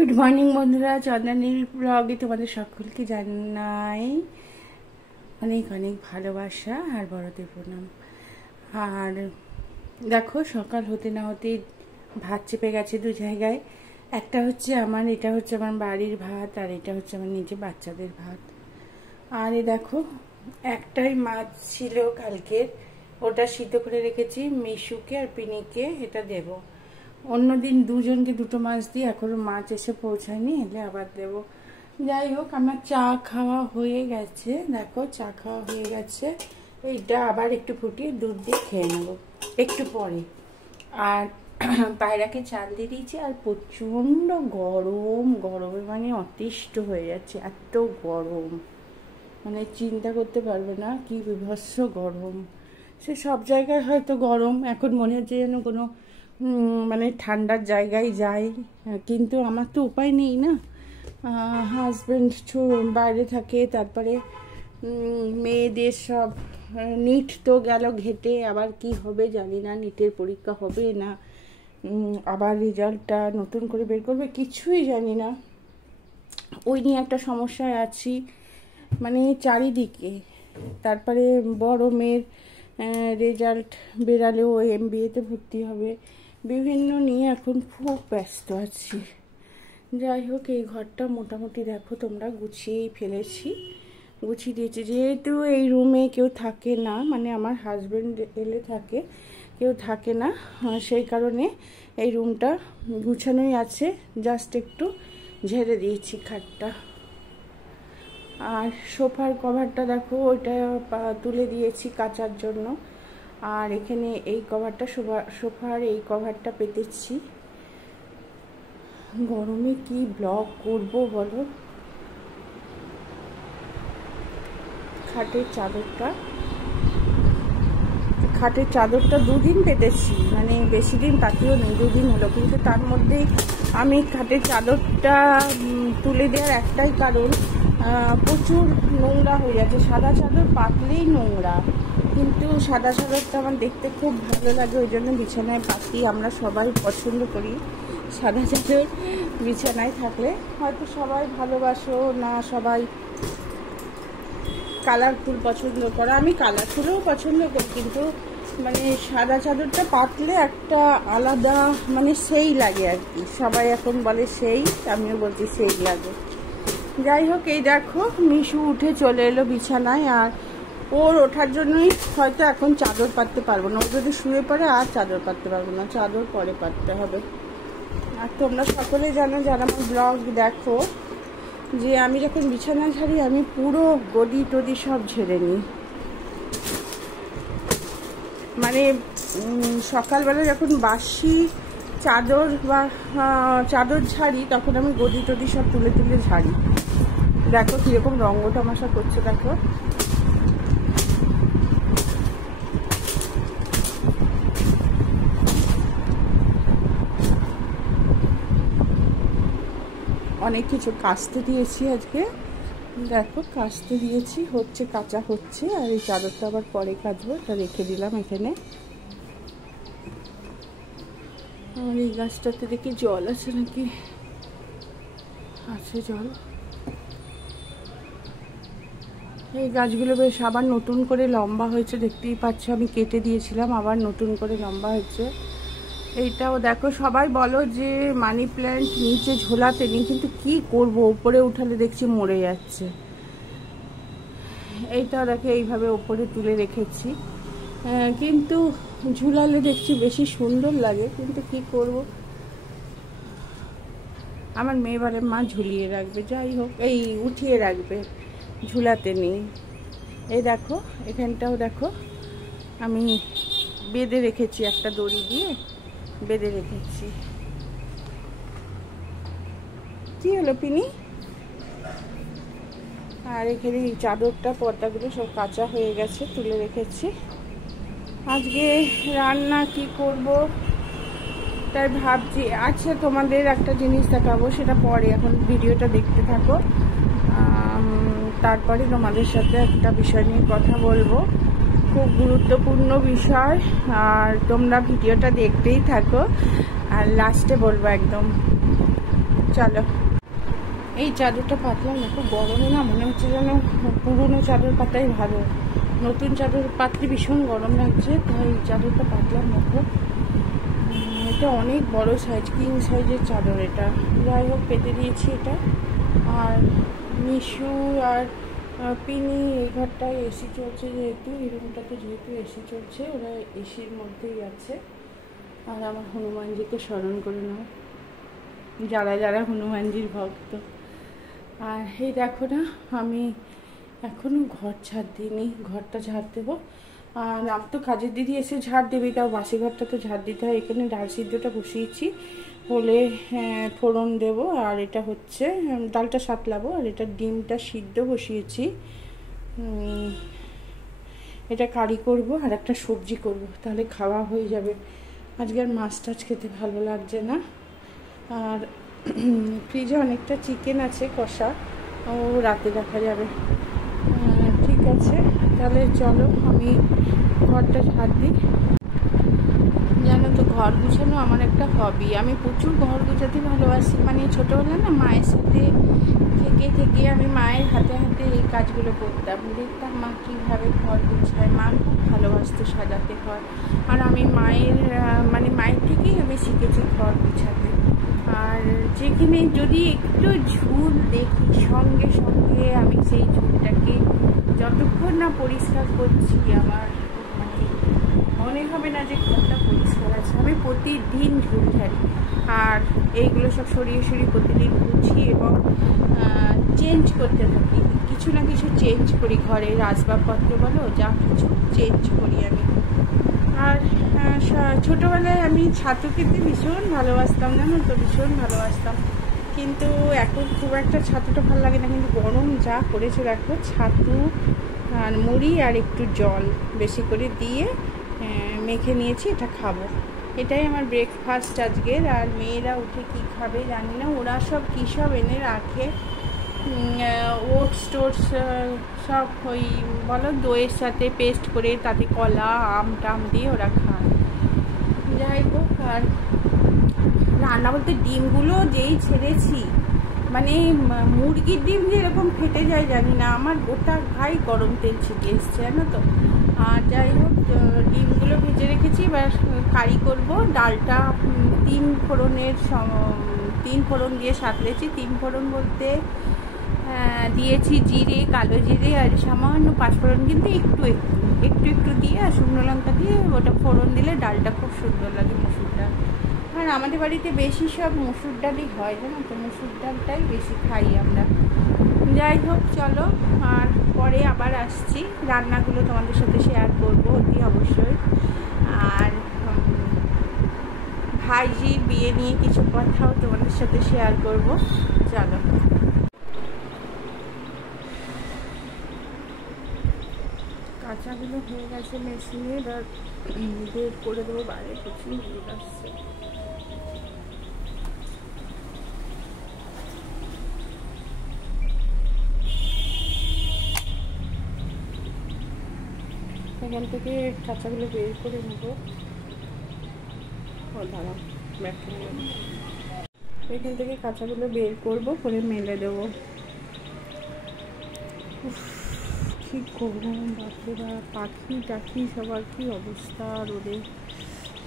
Good morning বন্ধুরা, চন্দনের ব্লগে তোমাদের সকলকে জানাই অনেক অনেক ভালোবাসা আর বড়দের প্রণাম। আর দেখো, সকাল হতে না হতে ভাত চেপে গেছে দু জায়গায়। একটা হচ্ছে আমার, এটা হচ্ছে আমার বাড়ির ভাত, আর এটা হচ্ছে আমার নিজে বাচ্চাদের ভাত। আর এই দেখো, একটাই মাছ ছিল কালকের, ওটা সিদ্ধ করে রেখেছি। মিশুকে আর পিনিকে এটা দেবো। অন্যদিন দুজনকে দুটো মাছ দিই, এখনো মাছ এসে পৌঁছায়নি, এলে আবার দেব। যাই হোক, আমার চা খাওয়া হয়ে গেছে। দেখো, চা খাওয়া হয়ে গেছে। এইটা আবার একটু ফুটিয়ে দুধ দিয়ে খেয়ে নেব একটু পরে। আর পায়রাকে চাল দিয়ে দিয়েছি। আর প্রচণ্ড গরম, গরমে মানে অতিষ্ঠ হয়ে যাচ্ছে, এত গরম মানে চিন্তা করতে পারবে না কি বিভৎস গরম। সে সব জায়গায় হয়তো গরম, এখন মনে হচ্ছে যেন কোনো মানে ঠান্ডার জায়গায় যাই, কিন্তু আমার তো উপায় নেই না। হাজব্যান্ড বাইরে থাকে, তারপরে মেয়েদের সব নিট তো গেল ঘেটে, আবার কি হবে জানি না, নিটের পরীক্ষা হবে না আবার রেজাল্টটা নতুন করে বের করবে, কিছুই জানি না। ওই নিয়ে একটা সমস্যায় আছি মানে চারিদিকে। তারপরে বড় মেয়ের রেজাল্ট বেরালেও MBA-তে ভর্তি হবে, বিভিন্ন নিয়ে এখন খুব ব্যস্ত আছি। যাই হোক, এই ঘরটা মোটামুটি দেখো তোমরা গুছিয়েই ফেলেছি, গুছিয়ে দিয়েছি। যেহেতু এই রুমে কেউ থাকে না, মানে আমার হাজব্যান্ড এলে থাকে, কেউ থাকে না, সেই কারণে এই রুমটা গুছানোই আছে। জাস্ট একটু ঝেড়ে দিয়েছি খাটটা। আর সোফার কভারটা দেখো, ওইটা তুলে দিয়েছি কাচার জন্য। আর এখানে এই কভারটা, সোফার এই কভারটা পেতেছি। গরমে কি ব্লগ করব বলো। খাটের চাদরটা দুদিন পেতেছি, মানে বেশি দিন পাতিও নেই, দুদিন হলো। কিন্তু তার মধ্যেই আমি খাটের চাদরটা তুলে দেওয়ার একটাই কারণ, প্রচুর নোংরা হয়ে যাচ্ছে। সাদা চাদর পাতলেই নোংরা, কিন্তু সাদা চাদরটা আমার দেখতে খুব ভালো লাগে, ওই জন্য বিছানায় পাতি। আমরা সবাই পছন্দ করি সাদা চাদর বিছানায় থাকলে। হয়তো সবাই ভালোবাসো না, সবাই কালারফুল পছন্দ করো, আমি কালারফুলও পছন্দ করি, কিন্তু মানে সাদা চাদরটা পাতলে একটা আলাদা মানে সেই লাগে আর কি। সবাই এখন বলে সেই, আমিও বলছি সেই লাগে। যাই হোক, এই দেখো মিশু উঠে চলে এলো বিছানায়। আর ওর ওঠার জন্যই হয়তো এখন চাদর পাততে পারবো না। ও যদি শুয়ে পড়ে আর চাদর পাততে পারবো না, চাদর পরে পাততে হবে। আর তোমরা সকলে জানো, যারা আমার ব্লগ দেখো, যে আমি যখন বিছানা ঝাড়ি আমি পুরো গদি টদি সব ঝেড়ে নিই। মানে সকালবেলা যখন বাসি চাদর বা চাদর ঝাড়ি, তখন আমি গদি টদি সব তুলে তুলে ঝাড়ি। দেখো কীরকম রঙ্গ তামাশা করছে, দেখো। অনেক কিছু কাচতে দিয়েছি আজকে, দেখো কাচতে দিয়েছি, হচ্ছে, কাঁচা হচ্ছে। আর এই চাদরটা আবার পরে কাচবো, এটা রেখে দিলাম এখানে। আর এই গাছটাতে দেখি জল আছে নাকি, আছে জল। এই গাছগুলো বেশ আবার নতুন করে লম্বা হয়েছে, দেখতেই পাচ্ছ। আমি কেটে দিয়েছিলাম, আবার নতুন করে লম্বা হয়েছে। এইটাও দেখো, সবাই বলো যে মানি প্ল্যান্ট নিচে ঝোলাতে নেই, কিন্তু কি করব, উপরে উঠালে দেখছি মরে যাচ্ছে। এইটাও দেখো এইভাবে উপরে তুলে রেখেছি, কিন্তু ঝুলালে দেখছি বেশি সুন্দর লাগে, কিন্তু কি করব। আমার মেয়েবারের মা ঝুলিয়ে রাখবে, যাই হোক, এই উঠিয়ে রাখবে, ঝুলাতে নেই। এই দেখো এখানটাও দেখো আমি বেঁধে রেখেছি, একটা দড়ি দিয়ে বেঁধে রেখেছি। কি হলো পিনি? আর এখানে এই চাদরটা, পর্দাগুলো সব কাঁচা হয়ে গেছে, তুলে রেখেছি। আজকে রান্না কি করব তাই ভাবছি। আচ্ছা, তোমাদের একটা জিনিস দেখাবো, সেটা পরে, এখন ভিডিওটা দেখতে থাকো। তারপরে তোমাদের সাথে একটা বিষয় নিয়ে কথা বলবো, খুব গুরুত্বপূর্ণ বিষয়। আর তোমরা ভিডিওটা দেখতেই থাকো, আর লাস্টে বলবো একদম। চলো। এই চাদরটা পাতলাম না, খুব গরমে না মনে হচ্ছে যেন পুরোনো চাদর পাতাই ভালো, নতুন চাদর পাতলে ভীষণ গরম লাগছে, তাই চাদরটা পাতলাম দেখো। এটা অনেক বড় সাইজ, কিং সাইজের চাদর এটা। যাই হোক পেতে দিয়েছি এটা। আর মিশু আর পিনি এই ঘরটায় এসি চলছে, যেহেতু এই রুমটাতে যেহেতু এসি চলছে, ওরা এসির মধ্যেই আছে। আর আমার হনুমানজিকে স্মরণ করে নাও, যারা যারা হনুমানজির ভক্ত। আর এই দেখো না, আমি এখনও ঘর ঝাড় দিইনি, ঘরটা ঝাড় দেবো। আর আমি তো কাজের দিদি এসে ঝাড় দেবে, তাও বাসি ঘরটা তো ঝাড় দিতে হয়। এখানে ডাল সিদ্ধটা বসিয়েছি, হলে ফোড়ন দেবো। আর এটা হচ্ছে ডালটা সাতলাবো, আর এটা ডিমটা সিদ্ধ বসিয়েছি। এটা কারি করব আর একটা সবজি করব, তাহলে খাওয়া হয়ে যাবে। আজকে আর মাছ টাছ খেতে ভালো লাগছে না। আর ফ্রিজে অনেকটা চিকেন আছে কষা, ও রাতে দেখা যাবে। ঠিক আছে, তাহলে চলো আমি ঘরটা ঝাড় দিই। জানো তো, ঘর গুছানো আমার একটা হবি। আমি প্রচুর ঘর গুছাতে ভালোবাসি। মানে ছোটোবেলা না মায়ের সাথে থেকে থেকে আমি মায়ের হাতে হাতে এই কাজগুলো করতাম, দেখতাম মা কীভাবে ঘর গুছায়। মা খুব ভালোবাসতো সাজাতে ঘর, আর আমি মায়ের থেকেই আমি শিখেছি ঘর গুছাতে। আর যেখানে যদি একটু ঝুল দেখি, সঙ্গে সঙ্গে আমি সেই ঝুলটাকে যতক্ষণ না পরিষ্কার করছি, আমার মনে হবে না যে ঘরটা পরিষ্কার আছে। আমি প্রতিদিন ঝুল ঝাড়ি, আর এইগুলো সব সরিয়ে প্রতিদিন গুছি এবং চেঞ্জ করতে থাকি। কিছু না কিছু চেঞ্জ করি, ঘরের আসবাবপত্র বলো, যা কিছু চেঞ্জ করি আমি। আর ছোটোবেলায় আমি ছাতু খেতে ভীষণ ভালোবাসতাম, জানো তো, ভীষণ ভালোবাসতাম। কিন্তু এখন খুব একটা ছাতুটা ভালো লাগে না। কিন্তু গরম যা করেছে দেখো, ছাতু আর মুড়ি আর একটু জল বেশি করে দিয়ে মেখে নিয়েছি, এটা খাবো। এটাই আমার ব্রেকফাস্ট আজকের। আর মেয়েরা উঠে কি খাবে জানি না, ওরা সব কী সব এনে রাখে, ওটস টোটস সব ওই বলো দইয়ের সাথে পেস্ট করে, তাতে কলা আম টাম দিয়ে ওরা খায়। যাই হোক, আর রান্না বলতে ডিমগুলো যেই ছেড়েছি, মানে মুরগির ডিম যেরকম ফেটে যায় জানি না, আমার গোটা গায়ে গরম তেল ছিটিয়ে এসছে, জানো তো। আর যাই হোক, ডিমগুলো ভেজে রেখেছি, এবার কারি করব। ডালটা তিন ফোড়ন দিয়ে সাঁতলেছি। 3 ফোড়ন বলতে দিয়েছি জিরে, কালো জিরে আর সামান্য 5 ফোড়ন, কিন্তু একটু দিয়ে আর শুকনো লঙ্কা দিয়ে ওটা ফোড়ন দিলে ডালটা খুব সুন্দর লাগে, মসুর ডাল। আর আমাদের বাড়িতে বেশি সব মসুর ডালই হয়, জানো তো, মসুর ডালটাই বেশি খাই আমরা। যাই হোক চলো, আর পরে আবার আসছি, রান্নাগুলো তোমাদের সাথে শেয়ার করবো অতি অবশ্যই। আর ভাইজির বিয়ে নিয়ে কিছু কথাও তোমাদের সাথে শেয়ার করব, চলো। কাঁচাগুলো হয়ে গেছে মেশিনে, এবার বের করে দেবো, বাইরে প্রচুর রোদ আসছে। এখান থেকে কাঁচাগুলো বের করে নেব। দাঁড়াও, ব্যাগটা নেব। এখান থেকে কাঁচাগুলো বের করবো, করে মেলে দেবো। কি গরম, বাচ্চারা পাখি টাখি সবার কি অবস্থা রোদে।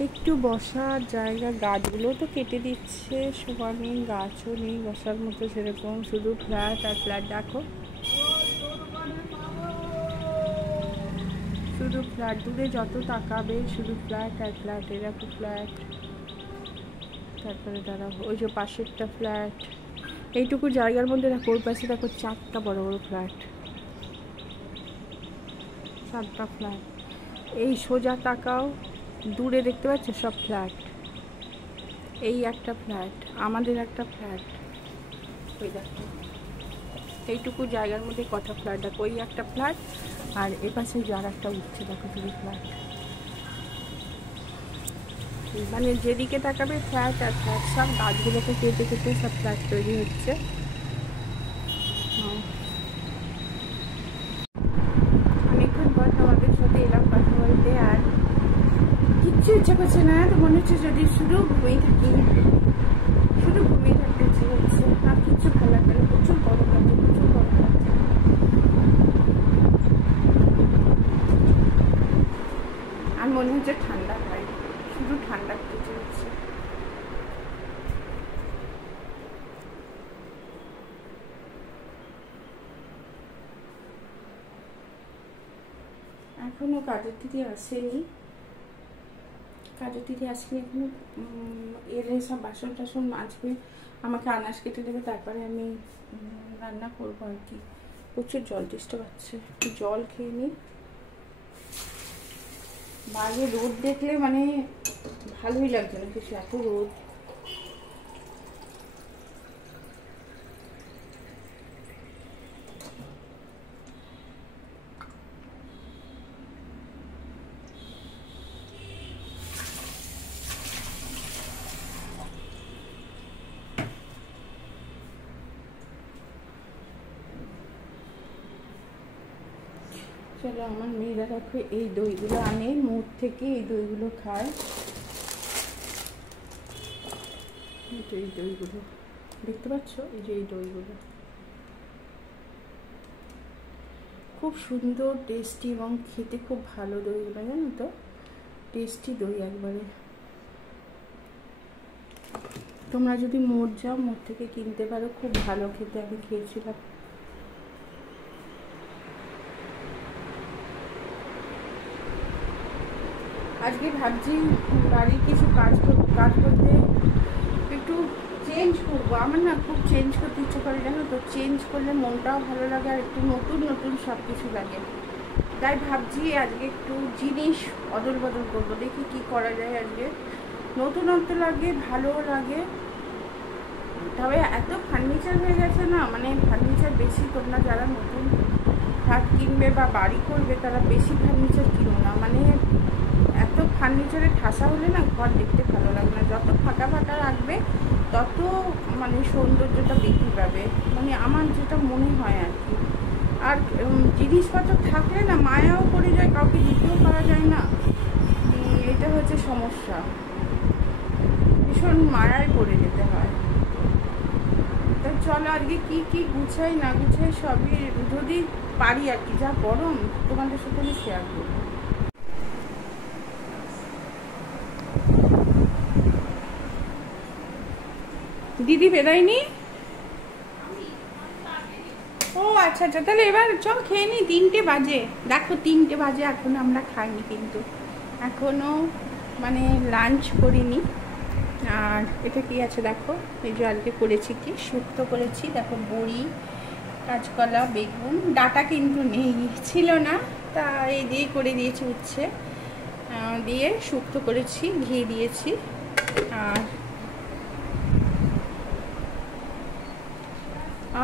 একটু বসার জায়গা, গাছগুলো তো কেটে দিচ্ছে সমানে, গাছও নেই বসার মতো সেরকম, শুধু ফ্ল্যাট আর ফ্ল্যাট। দেখো শুধু ফ্ল্যাট, দূরে যত তাকাবে শুধু ফ্ল্যাট আর ফ্ল্যাট, এরকম ফ্ল্যাট। তারপরে দাঁড়াও, ওই যে পাশেরটা ফ্ল্যাট। এইটুকু জায়গার মধ্যে দেখো, ওর পাশে দেখো 4টা বড় বড় ফ্ল্যাট, 7টা ফ্ল্যাট। এই সোজা তাকাও, দূরে দেখতে পাচ্ছ সব ফ্ল্যাট। এই একটা ফ্ল্যাট, আমাদের একটা ফ্ল্যাট, ওই দেখো এইটুকু জায়গার মধ্যে কটা ফ্ল্যাট। দেখো ওই একটা ফ্ল্যাট, আর এপাশে যার একটা উঠছে দেখো শুধু ফ্ল্যাট। মানে যেদিকে তাকাবে ফ্ল্যাট আর ফ্ল্যাট, সব গাছগুলোকে কেটে কেটে সব ফ্ল্যাট তৈরি হচ্ছে। অনেকক্ষণ পর তোমাদের সাথে এলাম কথা বলতে, আর কিচ্ছু ইচ্ছা করছে না, তো মনে হচ্ছে যদি শুধু ঘুমিয়ে থাকি, শুধু ঘুমিয়ে থাকতেছি। বাজে হচ্ছে, আর কিছু ভালো লাগবে না, প্রচুর গরম লাগছে, প্রচুর গরম লাগছে। আর মনে হচ্ছে ঠান্ডা হয়, শুধু ঠান্ডা কিছু হচ্ছে। এখনো কাজের দিদি আসেনি, কাজের দিদি আসেনি এখনো। এলে সব বাসন টাসন মাজবে, আমাকে আনাজ কেটে দেবে, তারপরে আমি রান্না করবো আর কি। প্রচুর জল তেষ্টা পাচ্ছে, জল খেয়ে নিই। বাইরে রোদ দেখলে মানে ভালোই লাগছে না কিছু, এত রোদ। চলো, আমার মেয়েরা দেখো এই দইগুলো আনে মোড় থেকে, এই দইগুলো খায়। এই দইগুলো দেখতে পাচ্ছ, এই যে এই দইগুলো খুব সুন্দর টেস্টি এবং খেতে খুব ভালো দইগুলো, জানো তো, টেস্টি দই একবারে। তোমরা যদি মোড় যাও, মোড় থেকে কিনতে পারো, খুব ভালো খেতে, আমি খেয়েছিলাম। আজকে ভাবছি বাড়ির কিছু কাজ করতে একটু চেঞ্জ করবো। আমার না খুব চেঞ্জ করতে ইচ্ছে করে, জানো তো, চেঞ্জ করলে মনটাও ভালো লাগে আর একটু নতুন নতুন সব কিছু লাগে। তাই ভাবছি আজকে একটু জিনিস অদল বদল করবো, দেখি কি করা যায়। আজকে নতুনত্ব লাগে, ভালোও লাগে। তবে এত ফার্নিচার হয়ে গেছে না, মানে ফার্নিচার বেশি, তোমরা যারা নতুন ফ্ল্যাট কিনবে বা বাড়ি করবে তারা বেশি ফার্নিচার কিনো না। মানে এত ফার্নিচারে ঠাসা হলে না ঘর দেখতে ভালো লাগে না। যত ফাঁকা ফাঁকা রাখবে তত মানে সৌন্দর্যটা বৃদ্ধি পাবে, মানে আমার যেটা মনে হয় আর কি। আর জিনিসপত্র থাকলে না মায়াও পড়ে যায়, কাউকে দিতেও পারা যায় না, এটা হচ্ছে সমস্যা। ভীষণ মায়ায় পড়ে যেতে হয়। তো চলো আজকে কি কি গুছাই না গুছাই সবই যদি পারি আর কি, যা গরম তোমাদের সাথে আমি শেয়ার করবো। দিদি বেরোয়নি? ও আচ্ছা আচ্ছা, তাহলে এবার চল খেয়ে নি, 3টে বাজে, দেখো 3টে বাজে, এখনো আমরা খাইনি, কিন্তু এখনো মানে লাঞ্চ করিনি। আর এটা কি আছে দেখো, এই যে আজকে করেছি কি শুক্তো করেছি, দেখো বড়ি, কাঁচকলা, বেগুন, ডাটা কিন্তু নেই, ছিল না, তা এই দিয়ে করে দিয়েছি, উচ্ছে দিয়ে শুক্তো করেছি, ঘি দিয়েছি।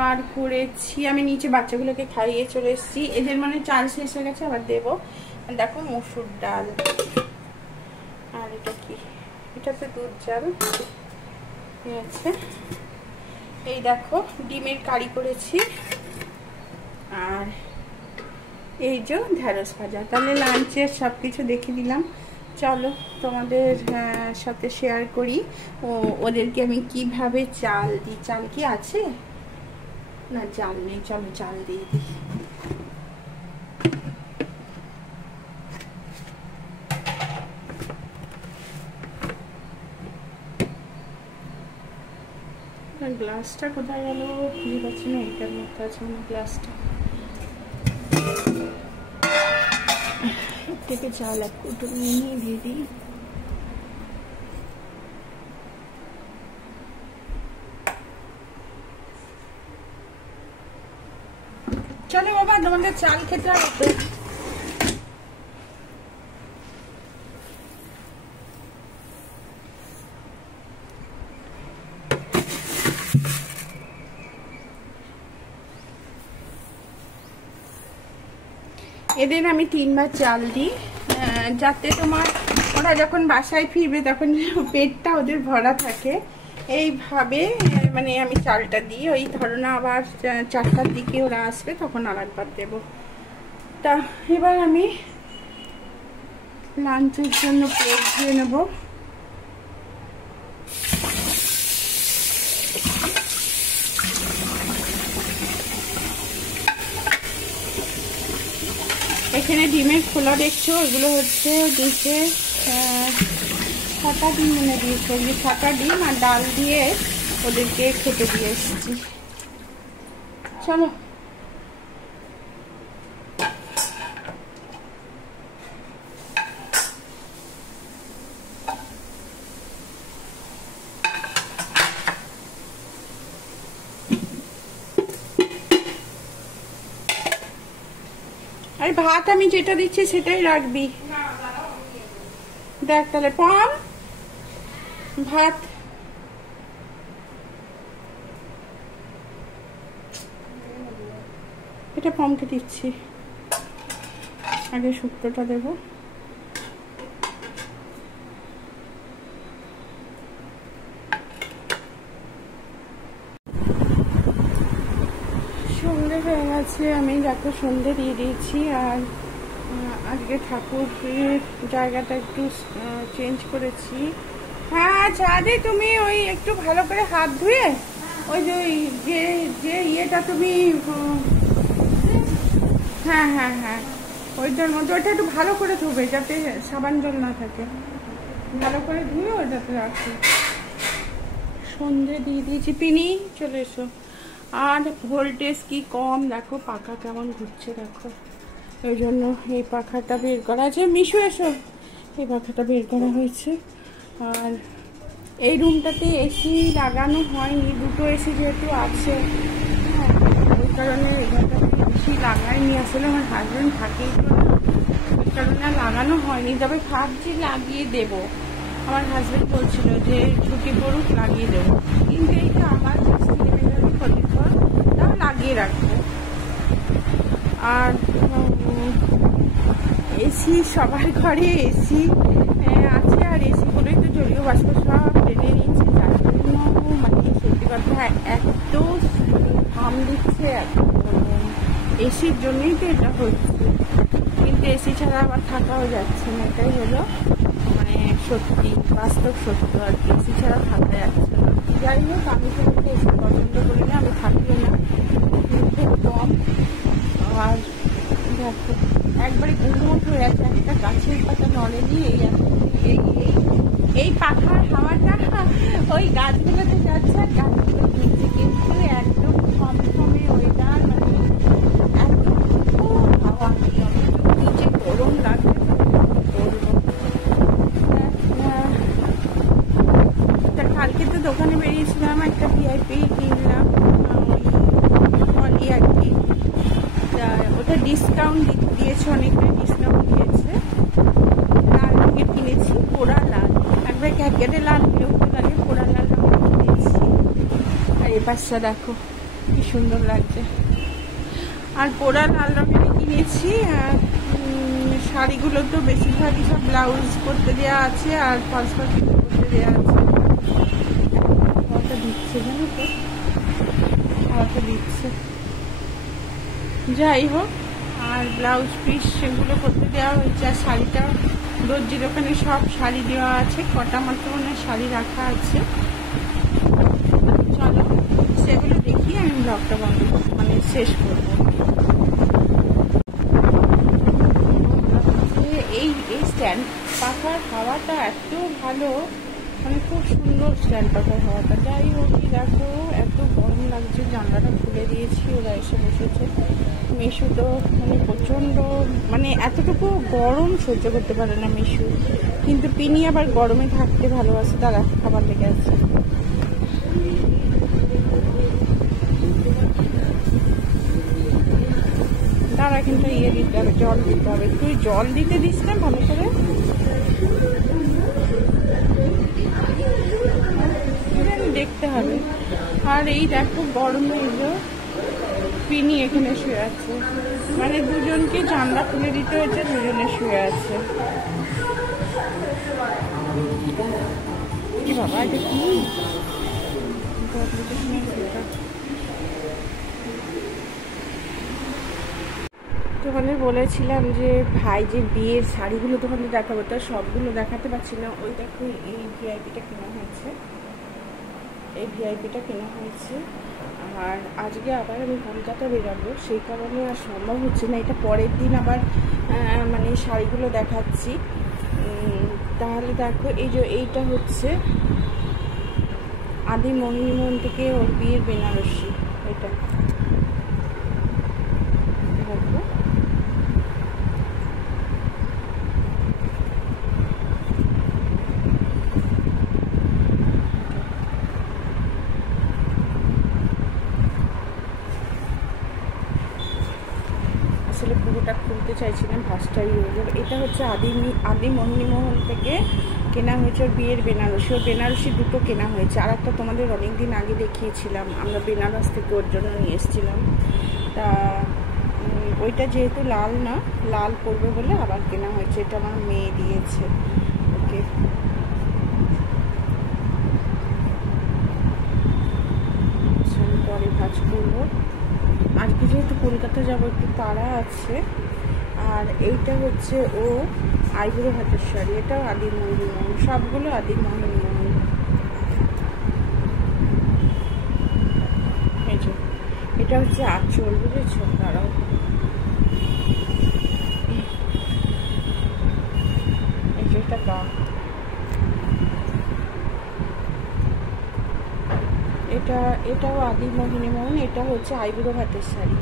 আর করেছি আমি নিচে বাচ্চাগুলোকে খাইয়ে চলে এসেছি। এদের মানে চাল শেষ হয়ে গেছে, আবার দেবো। দেখো মসুর ডাল, আর এটা কি, এটাতে দুধ চাল আছে। এই দেখো ডিমের কারি করেছি, আর এই যে ঢেঁড়স ভাজা। তাহলে লাঞ্চের সব কিছু দেখে দিলাম। চলো তোমাদের সাথে শেয়ার করি ওদেরকে আমি কিভাবে চাল দিই। চাল কি আছে না, চাল নেই, চলো চাল দিয়ে দিই। গ্লাসটা কোথায় গেল খুঁজে পাচ্ছি না, এটার মধ্যে আছে না গ্লাসটা। থেকে চাল এক কুটো নিয়ে দিয়ে দিই। চলো বাবা, তোমাদের চাল খেতে হবে। এদের আমি 3বার চাল দিই, যাতে তোমার ওরা যখন বাসায় ফিরবে তখন পেটটা ওদের ভরা থাকে। এইভাবে মানে আমি চালটা দিই। ওই ধরো না আবার 4টার দিকে ওরা আসবে, তখন আর একবার দেবো। তা এবার আমি লাঞ্চের জন্য প্লেট দিয়ে নেব। এখানে ডিমের খোলা দেখছো, এগুলো হচ্ছে নিচে 6টা ডিম এনে দিয়েছে, 6টা ডিম আর ডাল দিয়ে ওদেরকে খেতে দিয়ে এসেছি। চলো আর ভাত আমি যেটা দিচ্ছি সেটাই রাখবি। দেখ তাহলে পম ভাত এটা পমকে দিচ্ছি, আগে শুক্তোটা দেবো। সন্ধে হয়ে গেছে, আমি দেখো সন্ধে দিয়ে দিয়েছি। আর আজকে ঠাকুরের জায়গাটা একটু চেঞ্জ করেছি। হ্যাঁ ছাদে তুমি ওই একটু ভালো করে হাত ধুয়ে ওই যে যে ইয়েটা তুমি হ্যাঁ হ্যাঁ হ্যাঁ ওইটার মধ্যে ওইটা একটু ভালো করে ধুবে যাতে সাবান জল না থাকে, ভালো করে ধুয়ে ওটাতে রাখো। সন্ধে দিয়ে দিয়েছি। পিনি চলে এসো। আর ভোল্টেজ কি কম দেখো, পাখা কেমন ঘুরছে দেখো, ওই জন্য এই পাখাটা বের করা আছে। মিশু এসো, এই পাখাটা বের করা হয়েছে। আর এই রুমটাতে এসি লাগানো হয়নি, দুটো এসি যেহেতু আছে, হ্যাঁ ওই কারণে এই ঘরটাতে এসি লাগাইনি। আসলে আমার হাজব্যান্ড থাকেই তো, ওই কারণে লাগানো হয়নি। তবে ভাবছি লাগিয়ে দেব, আমার হাজব্যান্ড বলছিল যে ছুটি পড়ুক লাগিয়ে দেবো, কিন্তু এইটা আমার কাছ থেকে ক্ষতিকর, তাও লাগিয়ে রাখবো। আর এসি সবার ঘরে এসি আছে, আর এসি করেই তো জলীয় বাষ্প সব টেনে নিচ্ছে, যার জন্য মানে সত্যি কথা এত ঘাম দিচ্ছে, এত এসির জন্যই তো এটা হচ্ছে। কিন্তু এসি ছাড়া আবার থাকাও যাচ্ছে না, এটাই হলো মানে সত্যি বাস্তব সত্য আর কি, এসি ছাড়া থাকা যাচ্ছে না। যাই হোক আমি তো এসি পছন্দ করি না, আমি থাকিও না খুব কম। আর দেখো একবারে গুমোট হয়ে আছে, একটা গাছের পাতা নড়েনি। এই পাখার হাওয়াটা ওই গাছগুলোতে যাচ্ছে আর গাছগুলো ঘুরছে, কিন্তু একদম থমথমে ওয়েদার, মানে এত হাওয়া নিচে গরম লাগছে। কালকে তো দোকানে বেরিয়েছিলাম, একটা ভিআইপি কিনলাম আর কি, ওটা ডিসকাউন্ট দিয়েছে, অনেকটা ডিসকাউন্ট দিয়েছে। লাল রঙের কিনেছি, পোড়া লাল, একবার ক্যাটকেটে লাল বিরক্ত লাগে, পোড়া লাল রঙের কিনেছি। আর এই পাশটা দেখো কি সুন্দর লাগছে, আর পোড়া লাল রঙের কিনেছি। আর শাড়িগুলো তো বেশিরভাগই সব ব্লাউজ করতে দেওয়া আছে আর ফলস পাড় করতে দেওয়া আছে। হাওয়াটা দিচ্ছে জানো তো, হাওয়াটা দিচ্ছে। যাই হোক, আর ব্লাউজ পিস সেগুলো করতে দেওয়া হয়েছে। আর শাড়িটা দর্জির ওখানে সব শাড়ি দেওয়া আছে, কটা মাত্র মানে শাড়ি রাখা আছে। চলো সেগুলো দেখি, আমি ব্লগটা বন্ধ মানে শেষ করবো। এই স্ট্যান্ড পাখার হাওয়াটা এত ভালো, মানে খুব সুন্দর স্ট্যান্ড পাখার হাওয়াটা। যাই হোক দেখো এত গরম লাগছে, জানলাটা খুলে দিয়েছি, ওরা এসে বসেছে। মিশু তো মানে প্রচণ্ড মানে এতটুকু গরম সহ্য করতে পারে না মিশু, কিন্তু পিনি আবার গরমে থাকতে ভালোবাসে, তারা খাবার লেগে আছে। তারা কিন্তু ইয়ে দিতে হবে, জল দিতে হবে। তুই জল দিতে দিস না ভালো করে, দেখতে হবে। আর এই দেখো গরমে এলো, পিনি এখানে শুয়ে আছে, মানে দুজনকে জানলা খুলে দিতে হয়েছে, দুজনে শুয়ে আছে। কি বাবা এটা কি, তোমাদের বলেছিলাম যে ভাই যে বিয়ের শাড়িগুলো তোমাদের দেখাবো, তো সবগুলো দেখাতে পারছি না। ওই দেখো এই ভিআইপিটা কেনা হয়েছে, এই ভিআইপিটা কেনা হয়েছে। আর আজকে আবার আমি কলকাতা বেরাবো, সেই কারণে আর সম্ভব হচ্ছে না। এটা পরের দিন আবার মানে শাড়িগুলো দেখাচ্ছি। তাহলে দেখো, এই যে এইটা হচ্ছে আদি মোহিনীমোহন থেকে ওর বিয়ের বেনারসি। এটা দেখো, আসলে পুরোটা খুলতে চাইছিলাম, ফার্স্টটাই হয়ে যাবে। এটা হচ্ছে আদি মোহিনীমোহন থেকে কেনা হয়েছে ওর বিয়ের বেনারসি। ওর বেনারসি দুটো কেনা হয়েছে, আর একটা তোমাদের অনেক দিন আগে দেখিয়েছিলাম, আমরা বেনারস থেকে ওর জন্য নিয়ে এসেছিলাম। তা ওইটা যেহেতু লাল না, লাল পরবে বলে আবার কেনা হয়েছে। এটা আমার মেয়ে দিয়েছে ওকে। পরে কাজ করবো। আজকে যেহেতু কলকাতা যাবো, একটু তাড়া আছে। আর এইটা হচ্ছে ও আইবুড়ো হাতের শাড়ি, এটাও আদি মোহিনীমোহন, সবগুলো আদি মোহিনীমোহন। এই যে এটা হচ্ছে আঁচল, বুঝেছো? তারাও এই যে এটা গা, এটাও আদি মোহিনীমোহন। এটা হচ্ছে আইবুড়ো হাতের শাড়ি।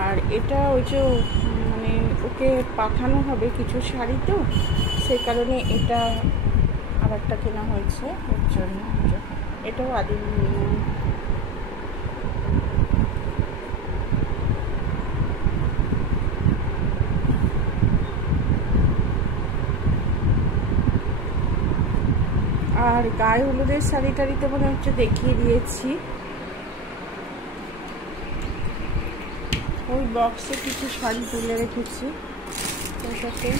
আর এটা ওই যে মানে ওকে পাঠানো হবে কিছু শাড়ি, তো সেই কারণে এটা আর একটা কেনা হয়েছে ওর জন্য। এটাও আদি মোহিনীমোহন। আর গায়ে হলুদের শাড়ি টাড়িতে মনে হচ্ছে দেখিয়ে দিয়েছি। ওই বক্সে কিছু শাড়ি তুলে রেখেছি ওটাতে।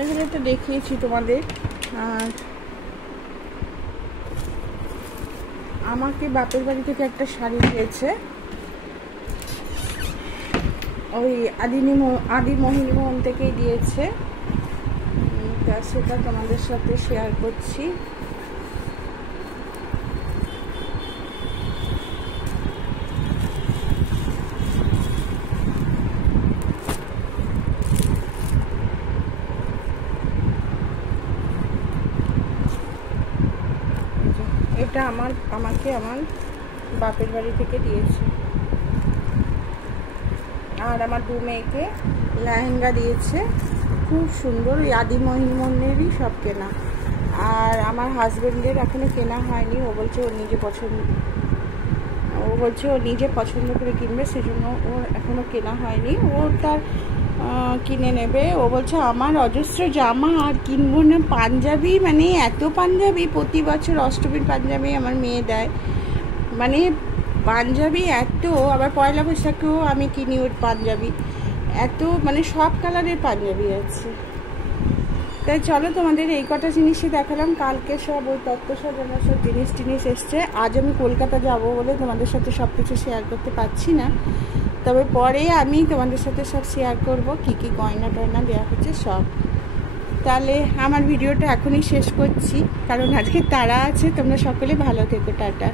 এগুলো তো দেখিয়েছি তোমাদের। আর আমাকে বাপের বাড়ি থেকে একটা শাড়ি দিয়েছে, ওই আদি মোহিনীমোহন থেকেই দিয়েছে। তা সেটা তোমাদের সাথে শেয়ার করছি। এটা আমাকে আমার বাপের বাড়ি থেকে দিয়েছে। আর আমার দু মেয়েকে লেহেঙ্গা দিয়েছে, খুব সুন্দর। ওই আদি মোহিনীমোহনেরই সব কেনা। আর আমার হাজবেন্ডের এখনো কেনা হয়নি। ও বলছে ও নিজে পছন্দ করে কিনবে, সেজন্য ওর এখনো কেনা হয়নি। ও তার কিনে নেবে। ও বলছে আমার অজস্র জামা আর কিনবো না, পাঞ্জাবি, মানে এত পাঞ্জাবি প্রতি বছর অষ্টমীর পাঞ্জাবি আমার মেয়ে দেয়, মানে পাঞ্জাবি এত। আবার পয়লা বৈশাখেও আমি কিনি ওর পাঞ্জাবি, এত মানে সব কালারের পাঞ্জাবি আছে। তাই চলো তোমাদের এই কটা জিনিসই দেখালাম। কালকে সব ওই তত্ত্ব সাজানোর সব জিনিস এসছে। আজ আমি কলকাতা যাব বলে তোমাদের সাথে সব কিছু শেয়ার করতে পারছি না, তবে পরে আমি তোমাদের সাথে সব শেয়ার করব, কি কি গয়না টয়না দেওয়া হচ্ছে সব। তাহলে আমার ভিডিওটা এখনই শেষ করছি, কারণ আজকে তাড়া আছে। তোমরা সকলে ভালো থেকো, টাটা।